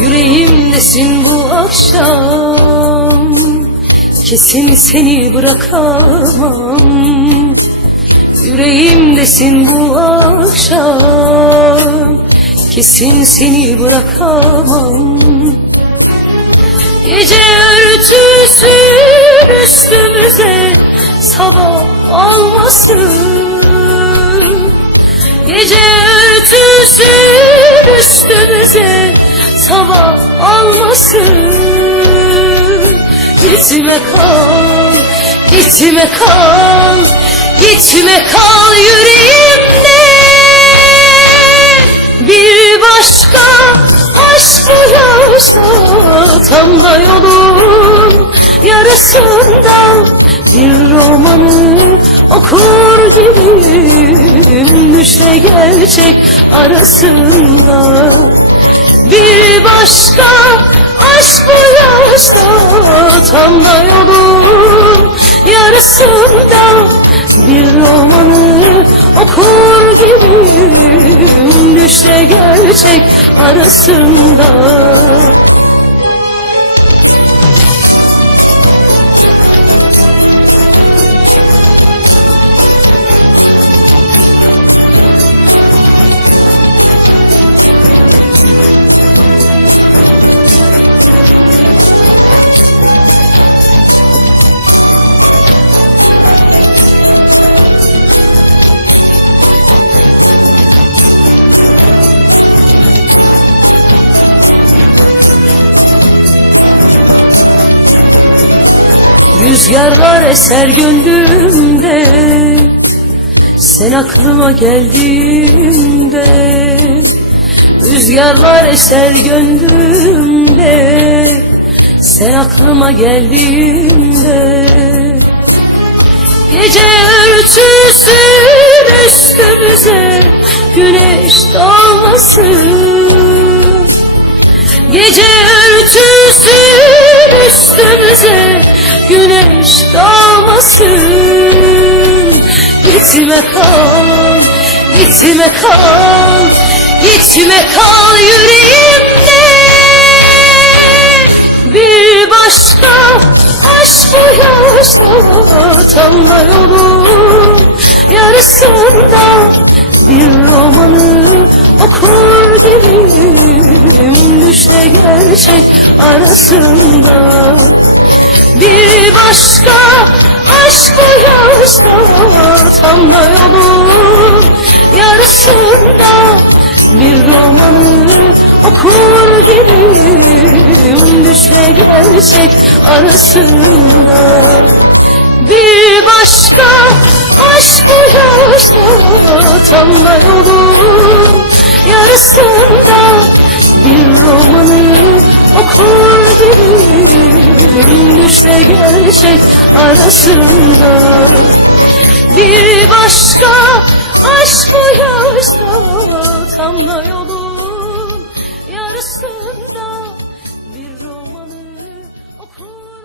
Yüreğimdesin bu akşam? Kesin seni bırakamam. Yüreğimdesin bu akşam? Kesin seni bırakamam. Gece örtüsün üstümüze sabah olmasın Gece örtüsün üstümüze sabah olmasın Gitme kal, gitme kal, gitme kal yüreğimde. Bir başka aşk bu yaşta tam da yolun yarısında Bir romanı okur gibiyim. Düşle gerçek arasında bir başka aşk bu yaşta. Tam da yolun yarısında bir romanı okur gibiyim. Düşle gerçek arasında Rüzgarlar eser gönlümde. Sen aklıma geldiğinde Rüzgarlar eser gönlümde. Sen aklıma geldiğinde Gece örtüsün üstümüze Güneş doğmasın Gece örtüsün üstümüze Güneş doğmasın. Gitme kal, gitme kal Gitme kal yüreğimde. Bir başka aşk bu yaşta Tam da yolun yarısında Bir romanı okur gibiyim. Düşle gerçek arasında bir başka aşk bu yaşta Tam da yolun yarısında Bir romanı okur gibiyim Düşle gerçek arasında. Bir başka aşk bu yaşta Tam da yolun yarısında Bir romanı okur Düşle gerçek arasında. Bir başka aşk boyarsa Tam da yolun yarısında. Bir romanı okur.